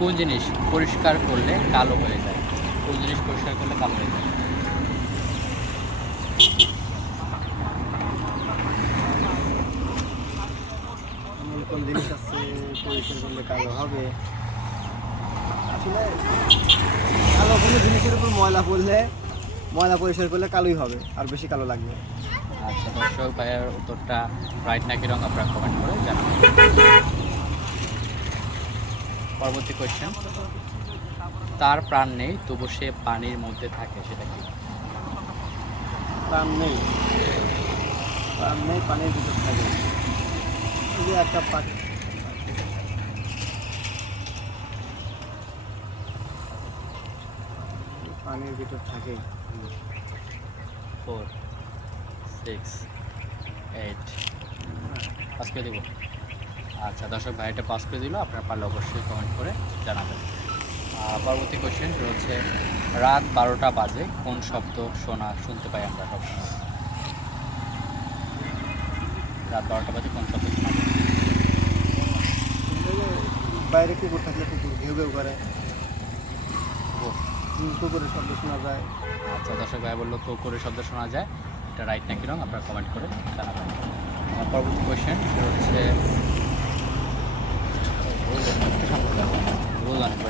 কোন জিনিস পরিষ্কার করলে কালো হয়ে যায়? কোন জিনিস পরিষ্কার করলে কালো হয়ে যায়? এমন কোন জিনিস আছে পরিষ্কার করলে কালো হবে? আসলে কালো কোনো জিনিসের উপর ময়লা পরিষ্কার করলে কালোই হবে, আর বেশি কালো লাগবে। আচ্ছা দর্শক ভাইয়ের উত্তরটা রাইট নাকি রং আপনারা কমেন্ট করে জানাবেন। পরবর্তী কোয়েশ্চেন, তার প্রাণ নেই তবু সে পানির মধ্যে থাকে, সেটা কি? প্রাণ নেই, প্রাণ নেই পানির ভিতর থাকে। এই যে একটা পাখি, পানির ভিতর থাকে। 4 6 8 পাস করে দেবো। আচ্ছা দর্শক ভাই এটা পাস করে দিল, আপনারা পারলে অবশ্যই কমেন্ট করে জানাবেন। পরবর্তী কোয়েশ্চেন হচ্ছে, রাত 12টা বাজে কোন শব্দ শুনতে পাই আমরা সবসময়? রাত 12টা বাজে কোন শব্দ শোনা যায়? বাইরে কুকুর থাকলে কুকুর ঘেউ ঘেউ করে, ও, কুকুরের শব্দ শোনা যায়। আচ্ছা দর্শক ভাই বললো কুকুরের শব্দ শোনা যায়, এটা রাইট নাকি রং আপনারা কমেন্ট করে জানাবেন। পরবর্তী কোয়েশ্চেন হচ্ছে, রোল অনেক